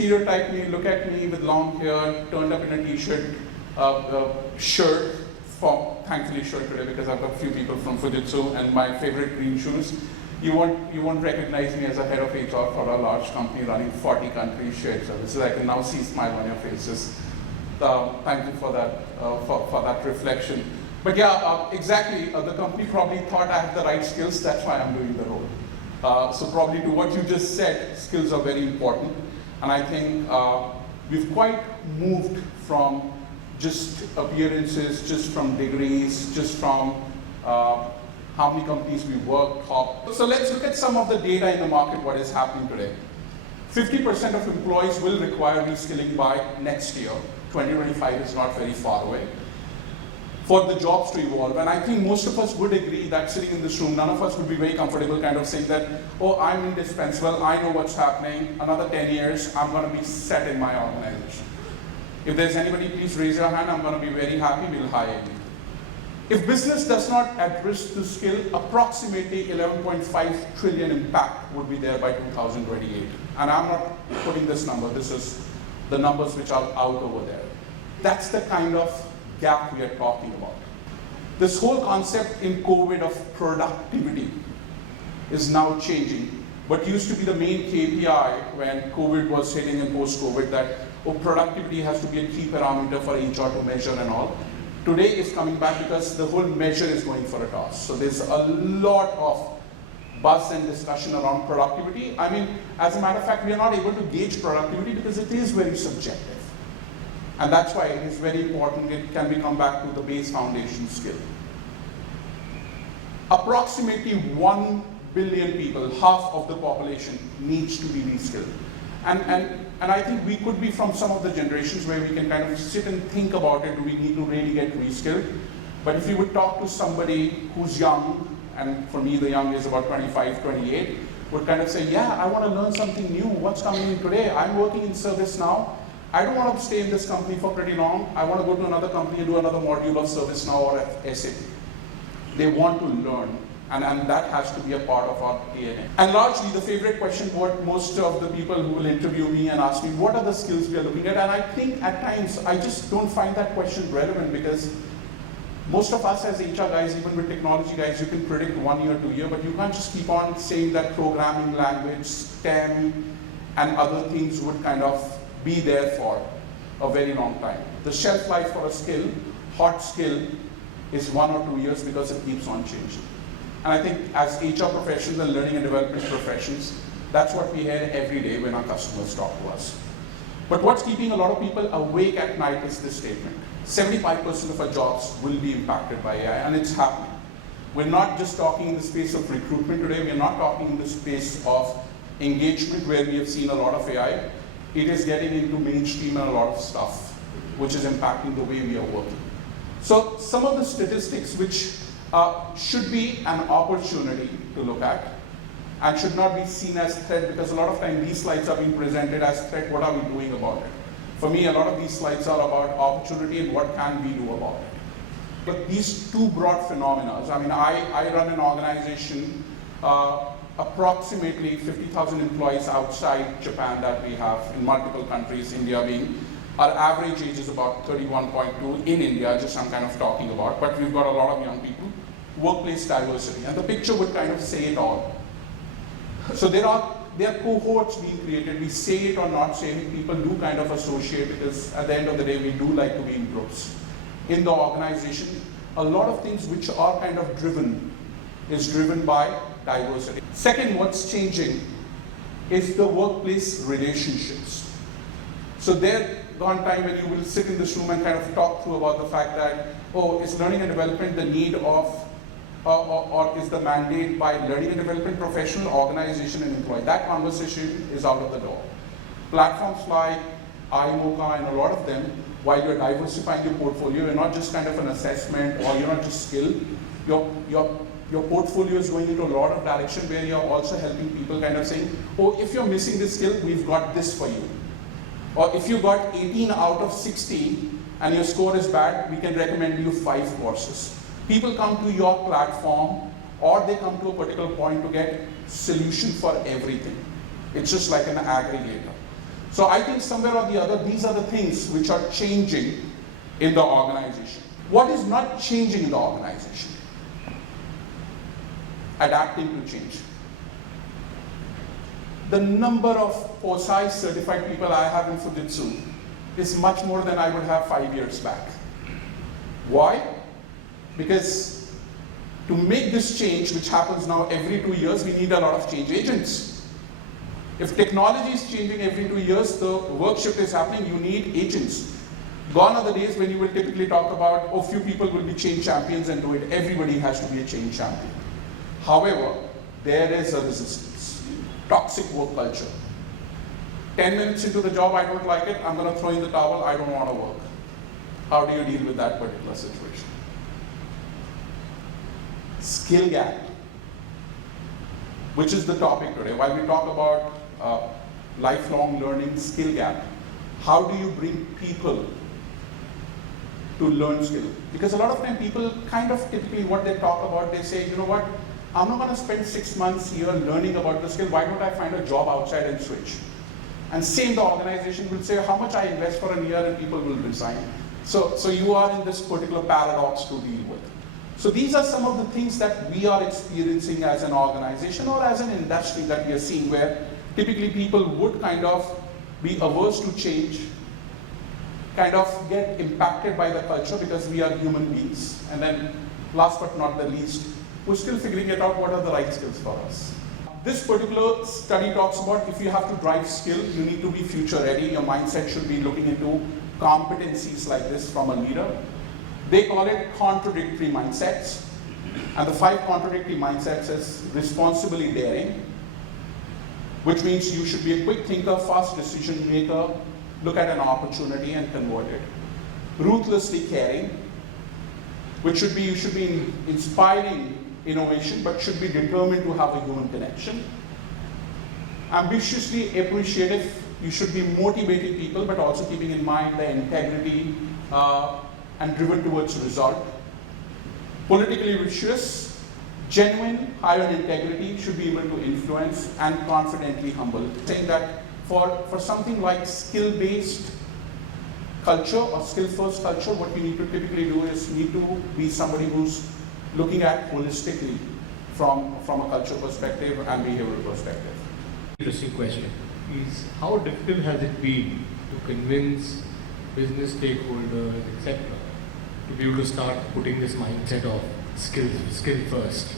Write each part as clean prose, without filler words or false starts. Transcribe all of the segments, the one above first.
stereotype me, look at me with long hair, turned up in a t-shirt, shirt, thankfully shirt today because I've got a few people from Fujitsu and my favorite green shoes. You won't recognize me as a head of HR for a large company running 40 countries shared services. I can now see a smile on your faces. Thank you for that, for that reflection. But yeah, exactly, the company probably thought I had the right skills, that's why I'm doing the role. So probably to what you just said, skills are very important. And I think we've quite moved from just appearances, just from degrees, just from how many companies we work, top. So let's look at some of the data in the market, what is happening today. 50% of employees will require reskilling by next year. 2025 is not very far away for the jobs to evolve. And I think most of us would agree that sitting in this room, none of us would be very comfortable kind of saying that, oh, I'm indispensable, I know what's happening, another 10 years, I'm going to be set in my organization. If there's anybody, please raise your hand, I'm going to be very happy, we'll hire you. If business does not address the skill, approximately 11.5 trillion impact would be there by 2028. And I'm not putting this number, this is the numbers which are out over there. That's the kind of gap we are talking about. This whole concept in COVID of productivity is now changing. What used to be the main KPI when COVID was hitting and post-COVID that productivity has to be a key parameter for HR to measure and all. Today is coming back because the whole measure is going for a toss. So there's a lot of buzz and discussion around productivity. I mean, as a matter of fact, we are not able to gauge productivity because it is very subjective. And that's why it is very important, it can come back to the base foundation skill. Approximately 1 billion people, half of the population, needs to be reskilled. And I think we could be from some of the generations where we can kind of sit and think about it, do we need to really get reskilled? But if you would talk to somebody who's young, and for me the young is about 25, 28, would kind of say, yeah, I want to learn something new, what's coming in today? I'm working in service now. I don't want to stay in this company for pretty long. I want to go to another company and do another module of ServiceNow or SAP. They want to learn, and that has to be a part of our DNA. And largely, the favorite question what most of the people who will interview me and ask me, what are the skills we are looking at? And I think at times, I just don't find that question relevant because most of us as HR guys, even with technology guys, you can predict 1 year, 2 year, but you can't just keep on saying that programming language, STEM, and other things would kind of be there for a very long time. The shelf life for a skill, hot skill, is 1 or 2 years because it keeps on changing. And I think as HR professionals and learning and development professions, that's what we hear every day when our customers talk to us. But what's keeping a lot of people awake at night is this statement. 75% of our jobs will be impacted by AI, and it's happening. We're not just talking in the space of recruitment today, we're not talking in the space of engagement where we have seen a lot of AI. It is getting into mainstream and a lot of stuff, which is impacting the way we are working. So some of the statistics which should be an opportunity to look at and should not be seen as threat, because a lot of time these slides are being presented as threat, what are we doing about it? For me, a lot of these slides are about opportunity and what can we do about it. But these two broad phenomena, I mean, I run an organization, approximately 50,000 employees outside Japan that we have in multiple countries, India being. Our average age is about 31.2 in India, just I'm kind of talking about, but we've got a lot of young people. Workplace diversity, and the picture would kind of say it all. So there are cohorts being created. We say it or not say it, people do kind of associate because at the end of the day, we do like to be in groups. In the organization, a lot of things which are kind of driven is driven by diversity. Second, what's changing is the workplace relationships. So there gone time when you will sit in this room and kind of talk through about the fact that, oh, is learning and development the need of, or is the mandate by learning and development professional, organization, and employee? That conversation is out of the door. Platforms like iMocha and a lot of them, while you're diversifying your portfolio, you're not just kind of an assessment or you're not just skill, your portfolio is going into a lot of direction where you're also helping people kind of saying, oh, if you're missing this skill, we've got this for you. Or if you got 18 out of 60 and your score is bad, we can recommend you 5 courses. People come to your platform or they come to a particular point to get solution for everything. It's just like an aggregator. So I think somewhere or the other, these are the things which are changing in the organization. What is not changing in the organization? Adapting to change. The number of POSI certified people I have in Fujitsu is much more than I would have 5 years back. Why? Because to make this change, which happens now every 2 years, we need a lot of change agents. If technology is changing every 2 years, the work shift is happening, you need agents. Gone are the days when you will typically talk about, oh, few people will be change champions and do it. Everybody has to be a change champion. However, there is a resistance. Toxic work culture. 10 minutes into the job, I don't like it, I'm going to throw in the towel, I don't want to work. How do you deal with that particular situation? Skill gap, which is the topic today. While we talk about lifelong learning, skill gap, how do you bring people to learn skill? Because a lot of time people kind of typically what they talk about, they say, you know what, I'm not going to spend 6 months here learning about the skill, why don't I find a job outside and switch? And same, the organization will say how much I invest for a year and people will resign. So you are in this particular paradox to deal with. So these are some of the things that we are experiencing as an organization or as an industry that we are seeing, where typically people would kind of be averse to change, kind of get impacted by the culture because we are human beings. And then last but not the least, we're still figuring it out what are the right skills for us. This particular study talks about if you have to drive skill, you need to be future ready. Your mindset should be looking into competencies like this from a leader. They call it contradictory mindsets. And the 5 contradictory mindsets is responsibly daring, which means you should be a quick thinker, fast decision maker, look at an opportunity and convert it. Ruthlessly caring, which should be, you should be inspiring innovation, but should be determined to have a human connection. Ambitiously appreciative, you should be motivating people, but also keeping in mind the integrity and driven towards result. Politically vicious, genuine, high on integrity, should be able to influence, and confidently humble. Saying that for something like skill-based culture or skill-first culture, what you need to typically do is need to be somebody who's looking at holistically from a culture perspective and behavioral perspective. Interesting question is how difficult has it been to convince business stakeholders, etc., to be able to start putting this mindset of skill first,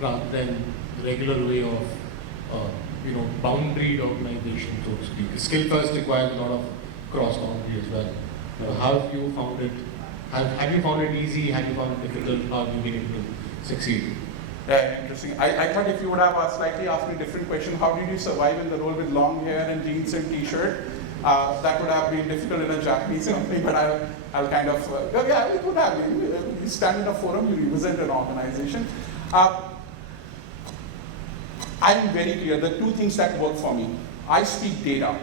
rather than the regular way of boundaried organization, so to speak. Skill first requires a lot of cross boundary as well. How have you found it? Have you found it easy? Have you found it difficult? How have you been able to succeed? Yeah, interesting. I thought if you would have slightly asked me a different question, how did you survive in the role with long hair and jeans and t-shirt? That would have been difficult in a Japanese company, but I'll kind of, yeah, it would have been. You stand in a forum, you represent an organization. I'm very clear, the 2 things that work for me. I speak data,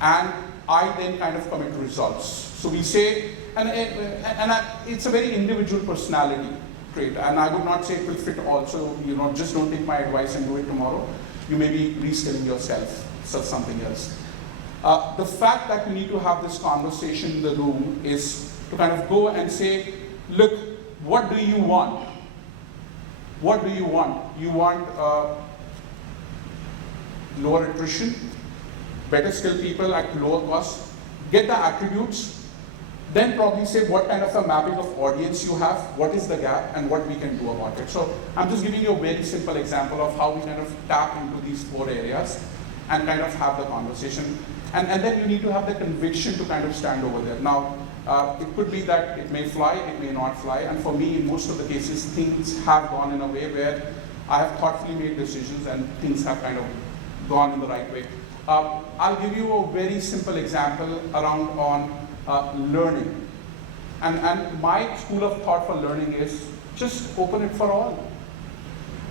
and I then kind of commit results. So we say, it's a very individual personality trait, and I would not say it will fit all, so just don't take my advice and do it tomorrow. You may be reskilling yourself, so something else. The fact that we need to have this conversation in the room is to kind of go and say, look, what do you want? What do you want? You want lower attrition, better skilled people at lower cost, get the attributes, then probably say what kind of a mapping of audience you have, what is the gap, and what we can do about it. So I'm just giving you a very simple example of how we kind of tap into these 4 areas and kind of have the conversation. And then you need to have the conviction to kind of stand over there. Now, it could be that it may fly, it may not fly, and for me, in most of the cases, things have gone in a way where I have thoughtfully made decisions and things have kind of gone in the right way. I'll give you a very simple example around on learning. And my school of thought for learning is just open it for all.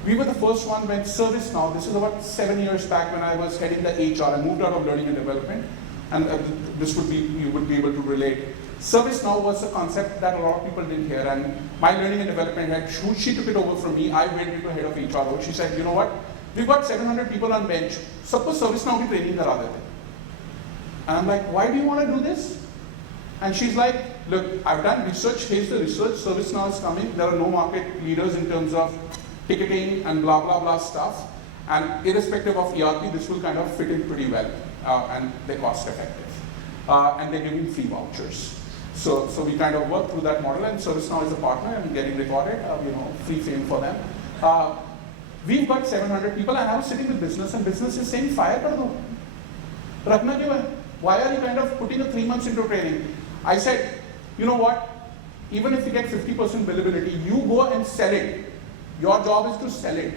We were the first one when ServiceNow, this is about 7 years back when I was heading the HR. I moved out of learning and development, and this would be, you would be able to relate. ServiceNow was a concept that a lot of people didn't hear, and my learning and development head, she took it over from me. I went into head of HR role. She said, you know what, we've got 700 people on bench. Suppose ServiceNow be training kara dete. And I'm like, why do you want to do this? And she's like, look, I've done research, here's the research, ServiceNow is coming, there are no market leaders in terms of ticketing and blah, blah, blah stuff. And irrespective of ERP, this will kind of fit in pretty well, and they're cost effective. And they're giving free vouchers. So we kind of work through that model, and ServiceNow is a partner and getting recorded, free fame for them. We've got 700 people, and I was sitting with business, and business is saying, fire kar do. Rakhna kyun hai? Why are you kind of putting a 3 months into training? I said, you know what? Even if you get 50% billability, you go and sell it. Your job is to sell it.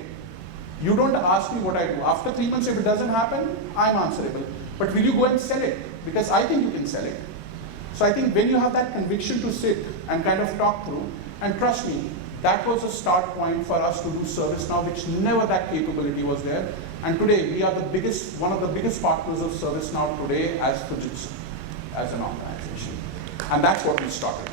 You don't ask me what I do. After 3 months, if it doesn't happen, I'm answerable. But will you go and sell it? Because I think you can sell it. So I think when you have that conviction to sit and kind of talk through, and trust me, that was a start point for us to do ServiceNow, which never that capability was there. And today, we are one of the biggest partners of ServiceNow today as Fujitsu, as an organization. And that's what we started.